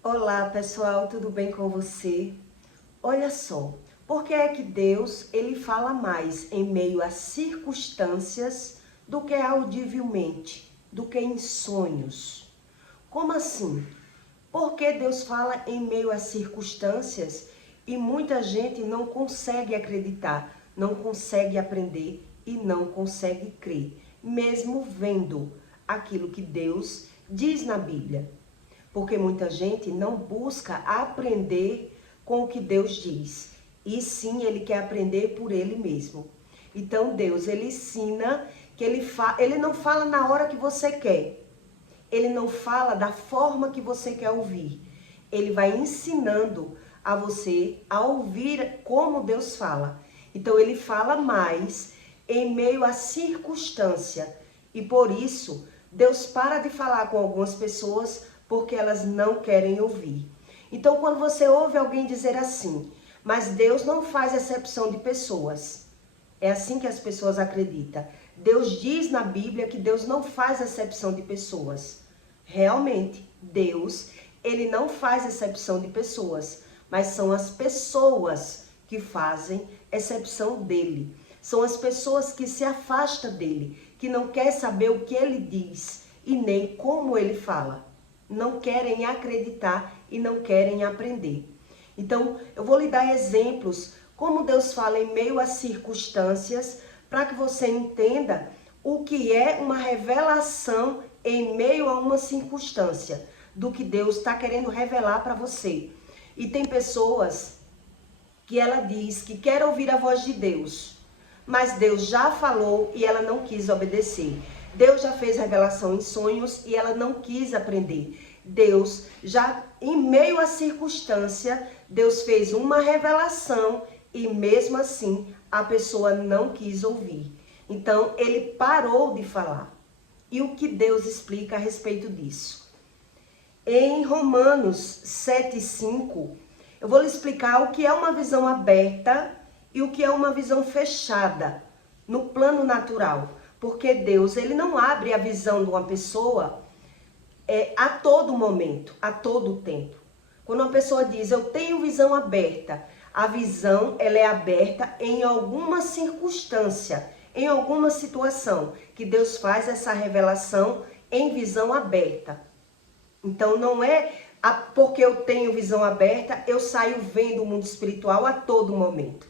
Olá pessoal, tudo bem com você? Olha só, por que é que Deus ele fala mais em meio a circunstâncias do que audivelmente, do que em sonhos? Como assim? Por que Deus fala em meio a circunstâncias e muita gente não consegue acreditar, não consegue aprender e não consegue crer, mesmo vendo aquilo que Deus diz na Bíblia? Porque muita gente não busca aprender com o que Deus diz. E sim, ele quer aprender por ele mesmo. Então Deus, ele ensina que ele não fala na hora que você quer. Ele não fala da forma que você quer ouvir. Ele vai ensinando a você a ouvir como Deus fala. Então ele fala mais em meio à circunstância. E por isso, Deus para de falar com algumas pessoas porque elas não querem ouvir. Então, quando você ouve alguém dizer assim, mas Deus não faz acepção de pessoas. É assim que as pessoas acreditam. Deus diz na Bíblia que Deus não faz acepção de pessoas. Realmente, Deus, ele não faz acepção de pessoas, mas são as pessoas que fazem excepção dele. São as pessoas que se afastam dele, que não quer saber o que ele diz e nem como ele fala. Não querem acreditar e não querem aprender. Então, eu vou lhe dar exemplos como Deus fala em meio às circunstâncias, para que você entenda o que é uma revelação em meio a uma circunstância, do que Deus está querendo revelar para você. E tem pessoas que ela diz que quer ouvir a voz de Deus, mas Deus já falou e ela não quis obedecer. Deus já fez revelação em sonhos e ela não quis aprender. Deus já, em meio à circunstância, Deus fez uma revelação e mesmo assim a pessoa não quis ouvir. Então ele parou de falar. E o que Deus explica a respeito disso? Em Romanos 7,5, eu vou lhe explicar o que é uma visão aberta e o que é uma visão fechada no plano natural. Porque Deus, ele não abre a visão de uma pessoa a todo momento, a todo tempo. Quando uma pessoa diz, eu tenho visão aberta, a visão ela é aberta em alguma circunstância, em alguma situação, que Deus faz essa revelação em visão aberta. Então não é porque eu tenho visão aberta, eu saio vendo o mundo espiritual a todo momento.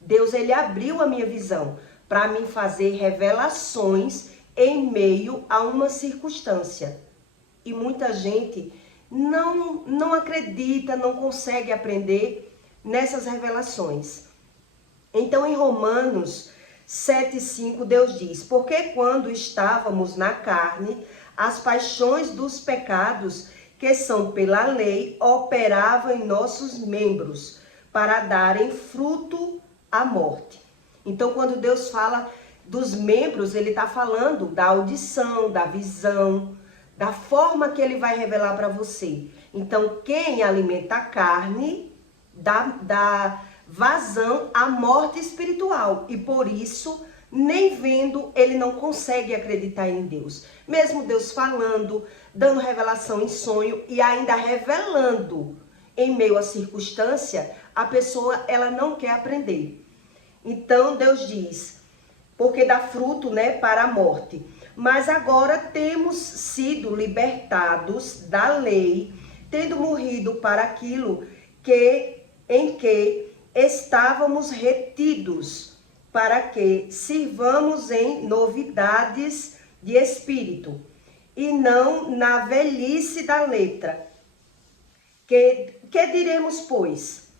Deus, ele abriu a minha visão para me fazer revelações em meio a uma circunstância. E muita gente não acredita, não consegue aprender nessas revelações. Então, em Romanos 7,5, Deus diz, porque quando estávamos na carne, as paixões dos pecados, que são pela lei, operavam em nossos membros, para darem fruto à morte. Então, quando Deus fala dos membros, ele está falando da audição, da visão, da forma que ele vai revelar para você. Então, quem alimenta a carne, dá vazão à morte espiritual. E por isso, nem vendo, ele não consegue acreditar em Deus. Mesmo Deus falando, dando revelação em sonho e ainda revelando em meio à circunstância, a pessoa ela não quer aprender. Então Deus diz, porque dá fruto, para a morte. Mas agora temos sido libertados da lei, tendo morrido para aquilo em que estávamos retidos, para que sirvamos em novidades de espírito, e não na velhice da letra. Que diremos, pois?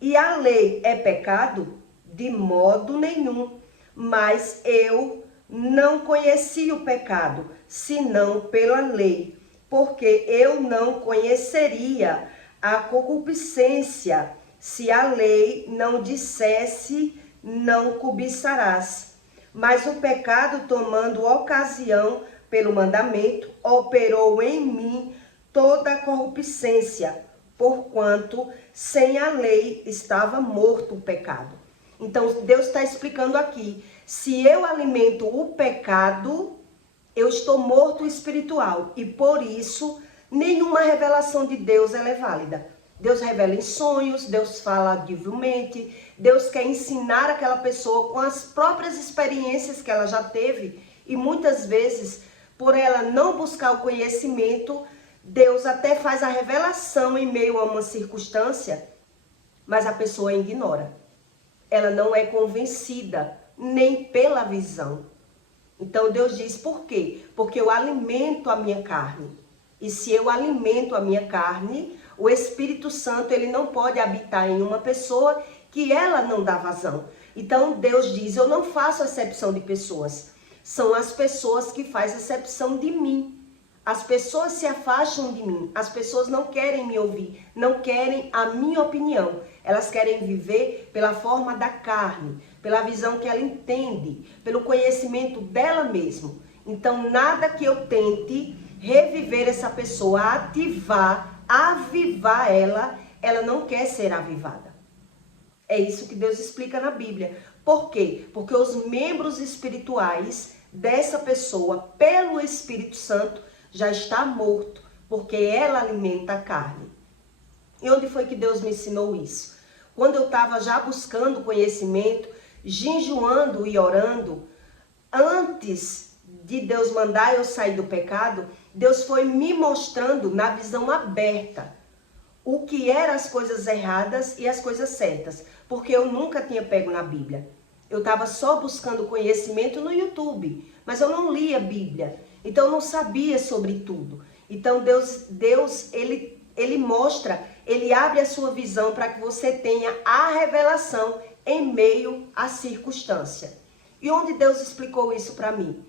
E a lei é pecado? De modo nenhum. Mas eu não conheci o pecado, senão pela lei, porque eu não conheceria a concupiscência, se a lei não dissesse, não cobiçarás. Mas o pecado, tomando ocasião pelo mandamento, operou em mim toda a concupiscência, porquanto sem a lei estava morto o pecado. Então Deus está explicando aqui, se eu alimento o pecado, eu estou morto espiritual. E por isso, Nenhuma revelação de Deus ela é válida. Deus revela em sonhos, Deus fala audivelmente, Deus quer ensinar aquela pessoa com as próprias experiências que ela já teve. E muitas vezes, por ela não buscar o conhecimento, Deus até faz a revelação em meio a uma circunstância, mas a pessoa ignora. Ela não é convencida, nem pela visão. Então Deus diz, por quê? Porque eu alimento a minha carne. E se eu alimento a minha carne, o Espírito Santo ele não pode habitar em uma pessoa que ela não dá vazão. Então Deus diz, eu não faço acepção de pessoas. São as pessoas que fazem acepção de mim. As pessoas se afastam de mim. As pessoas não querem me ouvir, não querem a minha opinião. Elas querem viver pela forma da carne, pela visão que ela entende, pelo conhecimento dela mesma. Então nada que eu tente reviver essa pessoa, ativar, avivar ela não quer ser avivada. É isso que Deus explica na Bíblia. Por quê? Porque os membros espirituais dessa pessoa, pelo Espírito Santo, já está morto, porque ela alimenta a carne. E onde foi que Deus me ensinou isso? Quando eu estava já buscando conhecimento, jejuando e orando, antes de Deus mandar eu sair do pecado, Deus foi me mostrando na visão aberta o que eram as coisas erradas e as coisas certas, porque eu nunca tinha pego na Bíblia. Eu estava só buscando conhecimento no YouTube, mas eu não lia a Bíblia, então eu não sabia sobre tudo. Então Deus ele mostra, ele abre a sua visão para que você tenha a revelação em meio à circunstância. E onde Deus explicou isso para mim?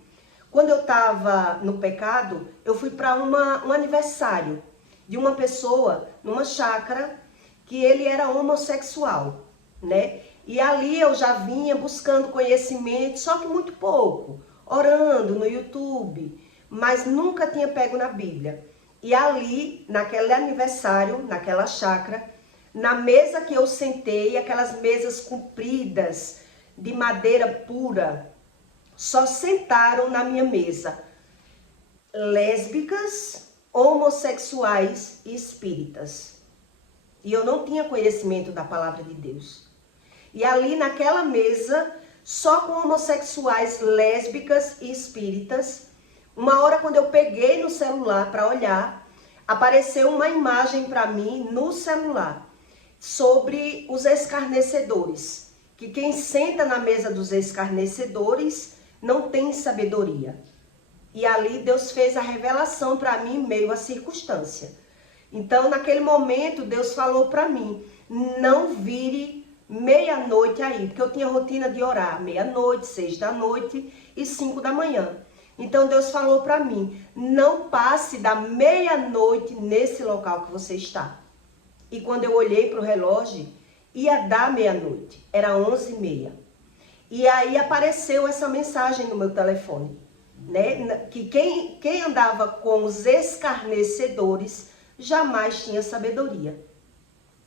Quando eu estava no pecado, eu fui para um aniversário de uma pessoa numa chácara que ele era homossexual, né? E ali eu já vinha buscando conhecimento, só que muito pouco, orando no YouTube, mas nunca tinha pego na Bíblia. E ali, naquele aniversário, naquela chácara, na mesa que eu sentei, aquelas mesas compridas, de madeira pura, só sentaram na minha mesa lésbicas, homossexuais e espíritas. E eu não tinha conhecimento da palavra de Deus. E ali naquela mesa, só com homossexuais, lésbicas e espíritas, uma hora quando eu peguei no celular para olhar, apareceu uma imagem para mim no celular sobre os escarnecedores. Que quem senta na mesa dos escarnecedores não tem sabedoria. E ali Deus fez a revelação para mim em meio à circunstância. Então, naquele momento, Deus falou para mim, não vire meia-noite aí, porque eu tinha rotina de orar meia-noite, 6 da noite e 5 da manhã. Então, Deus falou para mim, não passe da meia-noite nesse local que você está. E quando eu olhei para o relógio, ia dar meia-noite, era 11h30. E aí apareceu essa mensagem no meu telefone, né? Que quem andava com os escarnecedores jamais tinha sabedoria.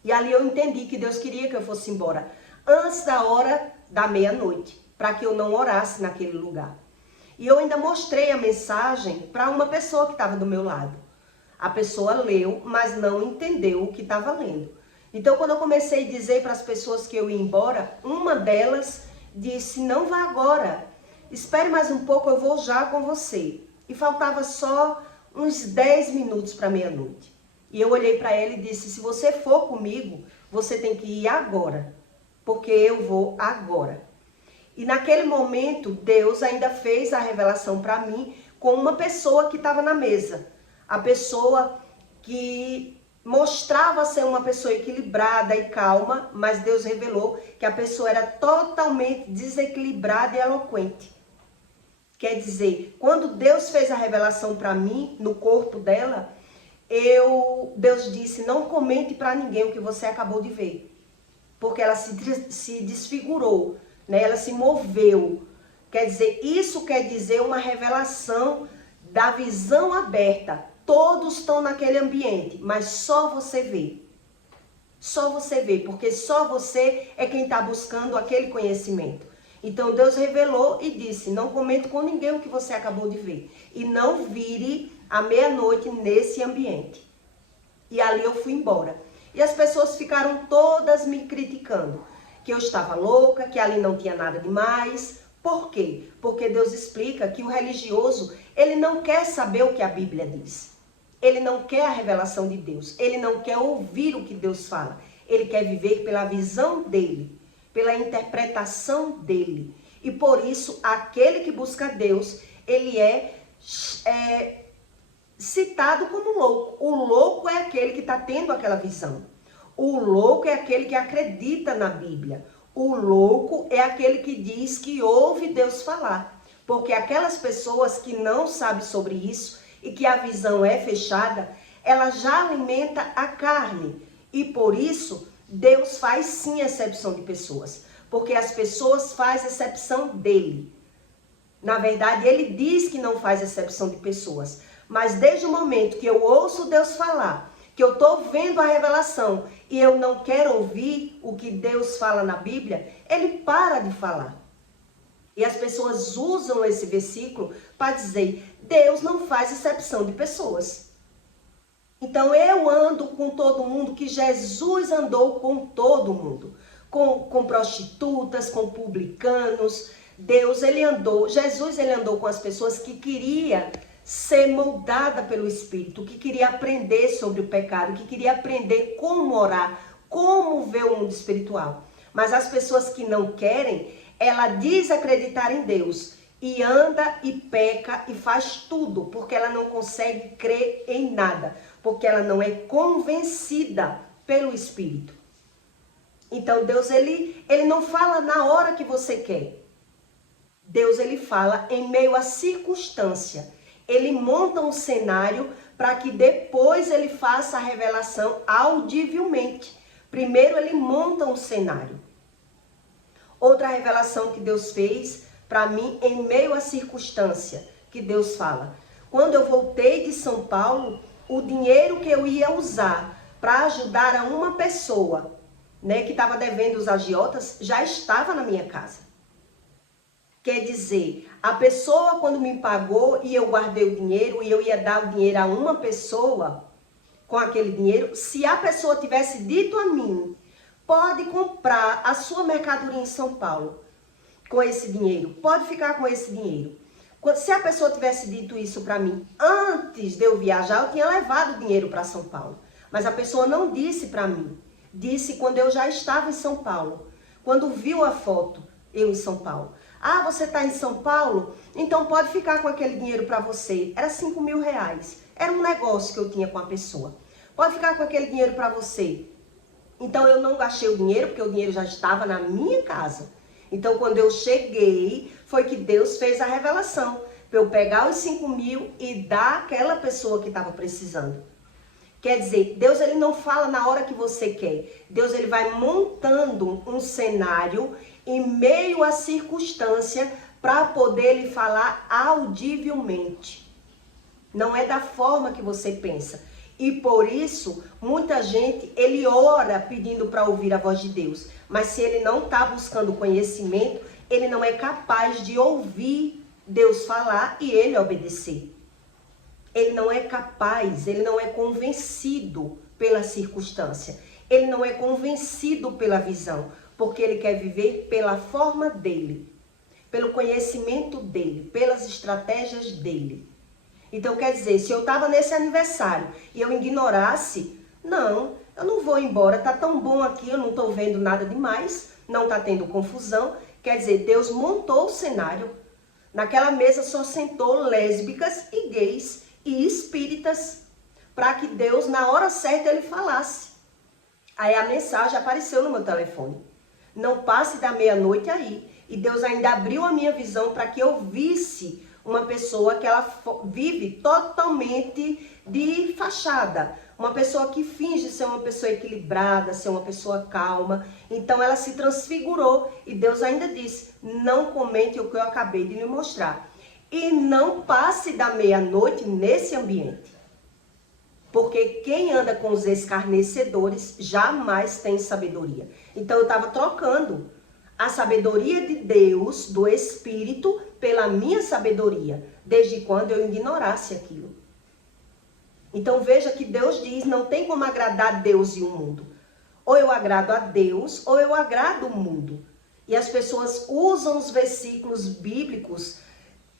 E ali eu entendi que Deus queria que eu fosse embora antes da hora da meia-noite, para que eu não orasse naquele lugar. E eu ainda mostrei a mensagem para uma pessoa que estava do meu lado. A pessoa leu, mas não entendeu o que estava lendo. Então, quando eu comecei a dizer para as pessoas que eu ia embora, uma delas disse, não vá agora, espere mais um pouco, eu vou já com você. E faltava só uns 10 minutos para meia-noite. E eu olhei para ela e disse, se você for comigo, você tem que ir agora, porque eu vou agora. E naquele momento, Deus ainda fez a revelação para mim com uma pessoa que estava na mesa. A pessoa que mostrava ser uma pessoa equilibrada e calma, mas Deus revelou que a pessoa era totalmente desequilibrada e eloquente. Quer dizer, quando Deus fez a revelação para mim, no corpo dela, Deus disse, não comente para ninguém o que você acabou de ver. Porque ela se desfigurou, né? Ela se moveu. Quer dizer, isso quer dizer uma revelação da visão aberta. Todos estão naquele ambiente, mas só você vê. Só você vê, porque só você é quem está buscando aquele conhecimento. Então Deus revelou e disse, não comente com ninguém o que você acabou de ver. E não vire à meia-noite nesse ambiente. E ali eu fui embora. E as pessoas ficaram todas me criticando, que eu estava louca, que ali não tinha nada demais. Por quê? Porque Deus explica que o religioso, ele não quer saber o que a Bíblia diz. Ele não quer a revelação de Deus. Ele não quer ouvir o que Deus fala. Ele quer viver pela visão dele, pela interpretação dele. E por isso, aquele que busca Deus, ele é citado como louco. O louco é aquele que está tendo aquela visão. O louco é aquele que acredita na Bíblia. O louco é aquele que diz que ouve Deus falar. Porque aquelas pessoas que não sabem sobre isso e que a visão é fechada, ela já alimenta a carne. E por isso, Deus faz sim exceção de pessoas. Porque as pessoas fazem exceção dele. Na verdade, ele diz que não faz exceção de pessoas. Mas desde o momento que eu ouço Deus falar, que eu estou vendo a revelação e eu não quero ouvir o que Deus fala na Bíblia, ele para de falar. E as pessoas usam esse versículo para dizer, Deus não faz exceção de pessoas. Então eu ando com todo mundo, que Jesus andou com todo mundo. Com prostitutas, com publicanos. Jesus ele andou com as pessoas que queria ser moldada pelo Espírito, que queria aprender sobre o pecado, que queria aprender como orar, como ver o mundo espiritual. Mas as pessoas que não querem, ela diz acreditar em Deus e anda e peca e faz tudo, porque ela não consegue crer em nada, porque ela não é convencida pelo Espírito. Então Deus ele não fala na hora que você quer. Deus ele fala em meio à circunstância. Ele monta um cenário para que depois ele faça a revelação audivelmente. Primeiro ele monta um cenário. Outra revelação que Deus fez para mim em meio à circunstância, que Deus fala. Quando eu voltei de São Paulo, o dinheiro que eu ia usar para ajudar a uma pessoa, né, que estava devendo os agiotas, já estava na minha casa. Quer dizer, a pessoa quando me pagou e eu guardei o dinheiro e eu ia dar o dinheiro a uma pessoa com aquele dinheiro, se a pessoa tivesse dito a mim, pode comprar a sua mercadoria em São Paulo com esse dinheiro, pode ficar com esse dinheiro. Se a pessoa tivesse dito isso para mim antes de eu viajar, eu tinha levado o dinheiro para São Paulo. Mas a pessoa não disse para mim, disse quando eu já estava em São Paulo, quando viu a foto, eu em São Paulo. Ah, você está em São Paulo? Então pode ficar com aquele dinheiro para você. Era 5 mil reais. Era um negócio que eu tinha com a pessoa. Pode ficar com aquele dinheiro para você. Então eu não gastei o dinheiro, porque o dinheiro já estava na minha casa. Então quando eu cheguei, foi que Deus fez a revelação. Para eu pegar os 5 mil e dar àquela pessoa que estava precisando. Quer dizer, Deus ele não fala na hora que você quer. Deus ele vai montando um cenário em meio à circunstância para poder lhe falar audivelmente. Não é da forma que você pensa. E por isso, muita gente, ele ora pedindo para ouvir a voz de Deus. Mas se ele não está buscando conhecimento, ele não é capaz de ouvir Deus falar e ele obedecer. Ele não é capaz, ele não é convencido pela circunstância. Ele não é convencido pela visão, porque ele quer viver pela forma dele, pelo conhecimento dele, pelas estratégias dele. Então quer dizer, se eu estava nesse aniversário e eu ignorasse, não, eu não vou embora, tá tão bom aqui, eu não estou vendo nada demais, não está tendo confusão. Quer dizer, Deus montou o cenário. Naquela mesa só sentou lésbicas e gays e espíritas, para que Deus, na hora certa, ele falasse. Aí a mensagem apareceu no meu telefone. Não passe da meia-noite aí. E Deus ainda abriu a minha visão para que eu visse uma pessoa que ela vive totalmente de fachada. Uma pessoa que finge ser uma pessoa equilibrada, ser uma pessoa calma. Então ela se transfigurou. E Deus ainda disse, não comente o que eu acabei de lhe mostrar. E não passe da meia-noite nesse ambiente. Porque quem anda com os escarnecedores jamais tem sabedoria. Então eu estava trocando a sabedoria de Deus, do Espírito, pela minha sabedoria. Desde quando eu ignorasse aquilo. Então veja que Deus diz, não tem como agradar Deus e o mundo. Ou eu agrado a Deus, ou eu agrado o mundo. E as pessoas usam os versículos bíblicos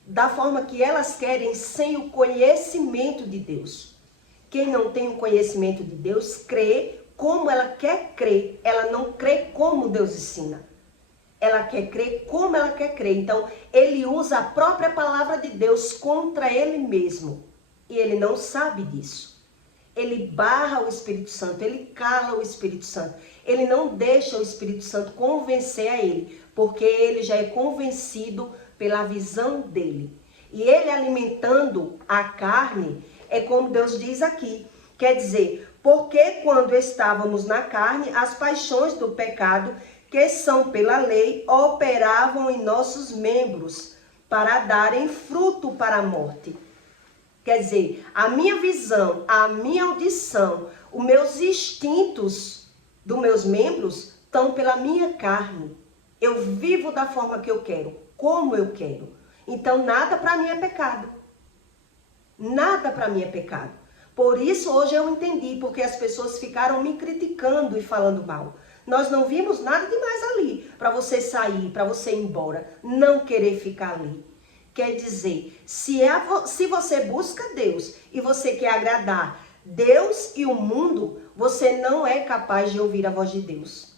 da forma que elas querem, sem o conhecimento de Deus. Quem não tem o conhecimento de Deus, crê como ela quer crer. Ela não crê como Deus ensina. Ela quer crer como ela quer crer. Então, ele usa a própria palavra de Deus contra ele mesmo. E ele não sabe disso. Ele barra o Espírito Santo, ele cala o Espírito Santo. Ele não deixa o Espírito Santo convencer a ele, porque ele já é convencido pela visão dele. E ele alimentando a carne, é como Deus diz aqui. Quer dizer, porque quando estávamos na carne, as paixões do pecado, que são pela lei, operavam em nossos membros para darem fruto para a morte. Quer dizer, a minha visão, a minha audição, os meus instintos dos meus membros estão pela minha carne. Eu vivo da forma que eu quero, como eu quero. Então nada para mim é pecado. Nada para mim é pecado. Por isso hoje eu entendi, porque as pessoas ficaram me criticando e falando mal. Nós não vimos nada demais ali para você sair, para você ir embora, não querer ficar ali. Quer dizer, se você busca Deus e você quer agradar Deus e o mundo, você não é capaz de ouvir a voz de Deus.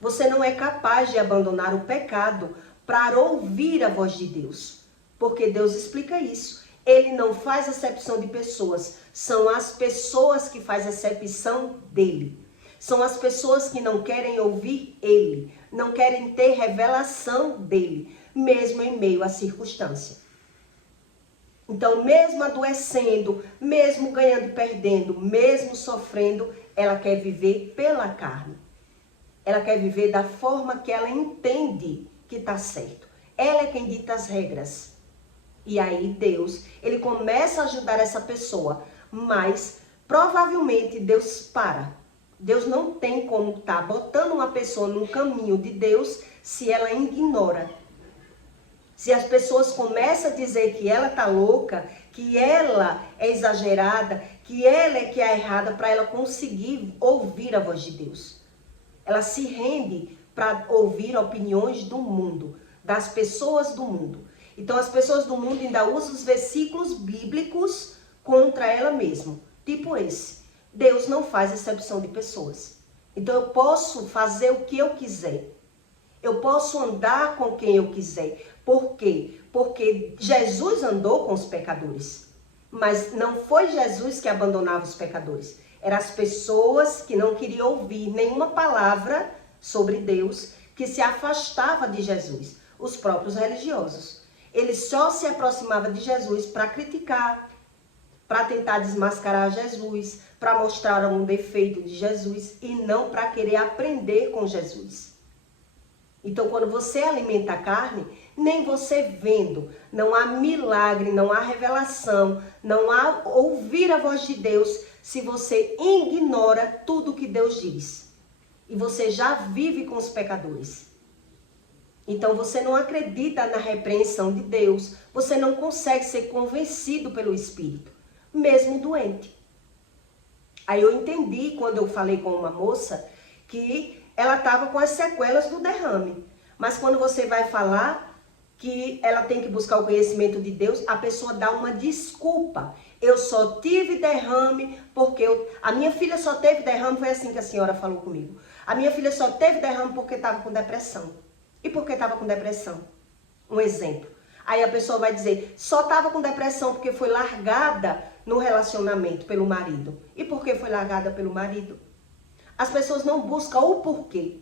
Você não é capaz de abandonar o pecado para ouvir a voz de Deus. Porque Deus explica isso. Ele não faz acepção de pessoas. São as pessoas que fazem acepção dele. São as pessoas que não querem ouvir ele. Não querem ter revelação dele. Mesmo em meio à circunstância. Então, mesmo adoecendo, mesmo ganhando e perdendo, mesmo sofrendo, ela quer viver pela carne. Ela quer viver da forma que ela entende que está certo. Ela é quem dita as regras. E aí Deus, ele começa a ajudar essa pessoa, mas provavelmente Deus para. Deus não tem como estar botando uma pessoa no caminho de Deus se ela ignora. Se as pessoas começam a dizer que ela está louca, que ela é exagerada, que ela é que é errada para ela conseguir ouvir a voz de Deus. Ela se rende para ouvir opiniões do mundo, das pessoas do mundo. Então as pessoas do mundo ainda usam os versículos bíblicos contra ela mesma. Tipo esse. Deus não faz exceção de pessoas. Então eu posso fazer o que eu quiser. Eu posso andar com quem eu quiser. Por quê? Porque Jesus andou com os pecadores. Mas não foi Jesus que abandonava os pecadores. Eram as pessoas que não queriam ouvir nenhuma palavra sobre Deus, que se afastava de Jesus. Os próprios religiosos. Eles só se aproximavam de Jesus para criticar, para tentar desmascarar Jesus, para mostrar algum defeito de Jesus e não para querer aprender com Jesus. Então, quando você alimenta a carne, nem você vendo, não há milagre, não há revelação, não há ouvir a voz de Deus se você ignora tudo que Deus diz. E você já vive com os pecadores. Então, você não acredita na repreensão de Deus, você não consegue ser convencido pelo Espírito, mesmo doente. Aí eu entendi, quando eu falei com uma moça, que ela estava com as sequelas do derrame. Mas quando você vai falar que ela tem que buscar o conhecimento de Deus, a pessoa dá uma desculpa. Eu só tive derrame porque a minha filha só teve derrame, foi assim que a senhora falou comigo. A minha filha só teve derrame porque estava com depressão. E por que estava com depressão? Um exemplo. Aí a pessoa vai dizer, só estava com depressão porque foi largada no relacionamento pelo marido. E por que foi largada pelo marido? As pessoas não buscam o porquê.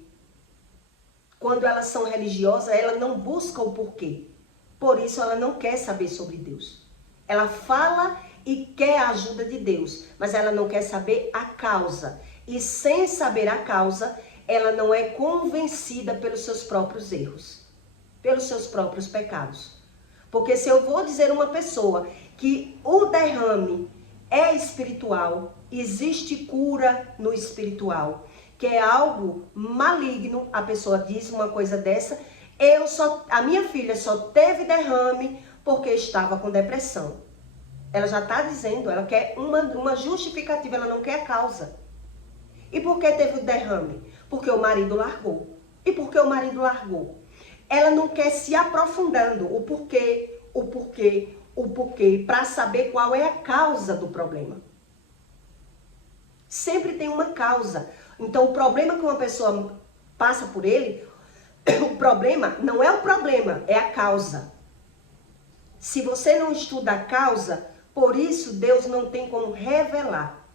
Quando elas são religiosas, elas não buscam o porquê. Por isso ela não quer saber sobre Deus. Ela fala e quer a ajuda de Deus, mas ela não quer saber a causa. E sem saber a causa, ela não é convencida pelos seus próprios erros, pelos seus próprios pecados. Porque se eu vou dizer a uma pessoa que o derrame é espiritual, existe cura no espiritual, que é algo maligno, a pessoa diz uma coisa dessa, a minha filha só teve derrame porque estava com depressão. Ela já está dizendo, ela quer uma justificativa, ela não quer a causa. E por que teve o derrame? Porque o marido largou. E por que o marido largou? Ela não quer se aprofundando o porquê, para saber qual é a causa do problema. Sempre tem uma causa. Então, o problema que uma pessoa passa por ele, o problema não é o problema, é a causa. Se você não estuda a causa, por isso Deus não tem como revelar.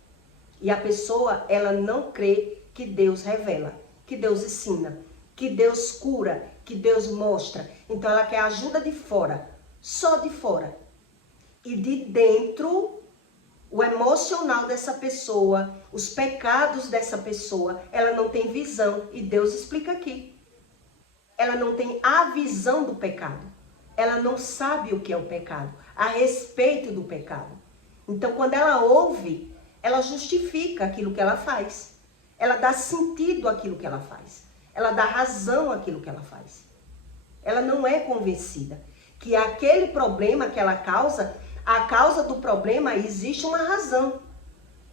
E a pessoa, ela não crê que Deus revela, que Deus ensina, que Deus cura, que Deus mostra. Então ela quer ajuda de fora, só de fora. E de dentro, o emocional dessa pessoa, os pecados dessa pessoa, ela não tem visão. E Deus explica aqui. Ela não tem a visão do pecado. Ela não sabe o que é o pecado, a respeito do pecado. Então, quando ela ouve, ela justifica aquilo que ela faz. Ela dá sentido àquilo que ela faz. Ela dá razão àquilo que ela faz. Ela não é convencida que aquele problema que ela causa, a causa do problema, existe uma razão.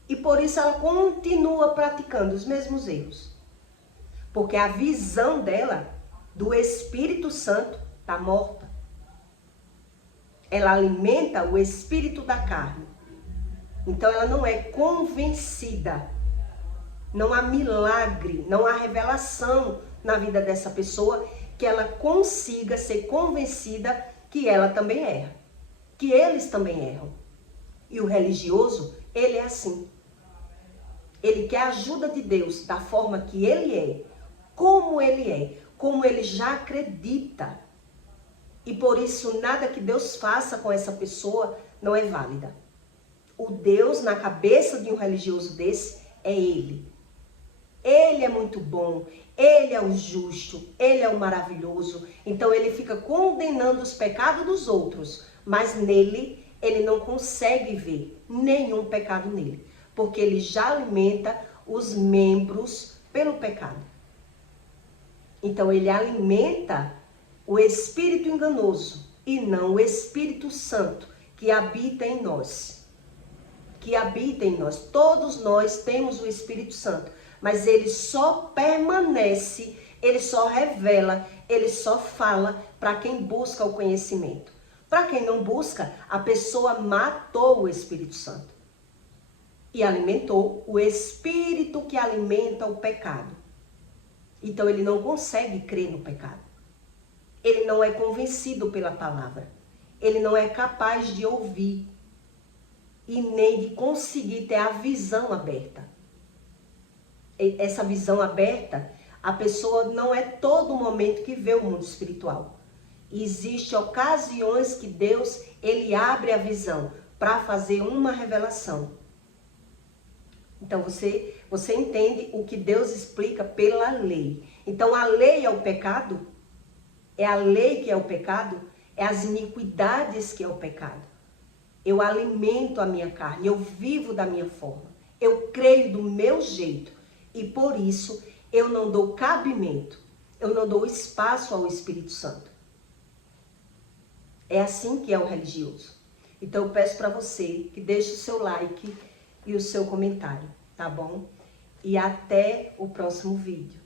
E por isso ela continua praticando os mesmos erros. Porque a visão dela, do Espírito Santo, está morta. Ela alimenta o espírito da carne. Então ela não é convencida. Não há milagre, não há revelação na vida dessa pessoa que ela consiga ser convencida que ela também erra. Que eles também erram. E o religioso, ele é assim. Ele quer a ajuda de Deus da forma que ele é, como ele já acredita. E por isso nada que Deus faça com essa pessoa não é válida. O Deus na cabeça de um religioso desse é ele. Ele é muito bom, ele é o justo, ele é o maravilhoso. Então ele fica condenando os pecados dos outros, mas nele ele não consegue ver nenhum pecado nele, porque ele já alimenta os membros pelo pecado. Então ele alimenta o espírito enganoso e não o Espírito Santo que habita em nós. Que habita em nós. Todos nós temos o Espírito Santo, mas ele só permanece, ele só revela, ele só fala para quem busca o conhecimento. Para quem não busca, a pessoa matou o Espírito Santo e alimentou o espírito que alimenta o pecado. Então ele não consegue crer no pecado. Ele não é convencido pela palavra. Ele não é capaz de ouvir e nem de conseguir ter a visão aberta. Essa visão aberta, a pessoa não é todo momento que vê o mundo espiritual. Existem ocasiões que Deus, ele abre a visão para fazer uma revelação. Então você entende o que Deus explica pela lei. Então a lei é o pecado? É a lei que é o pecado? É as iniquidades que é o pecado. Eu alimento a minha carne, eu vivo da minha forma. Eu creio do meu jeito. E por isso eu não dou cabimento, eu não dou espaço ao Espírito Santo. É assim que é o religioso. Então eu peço para você que deixe o seu like e o seu comentário, tá bom? E até o próximo vídeo.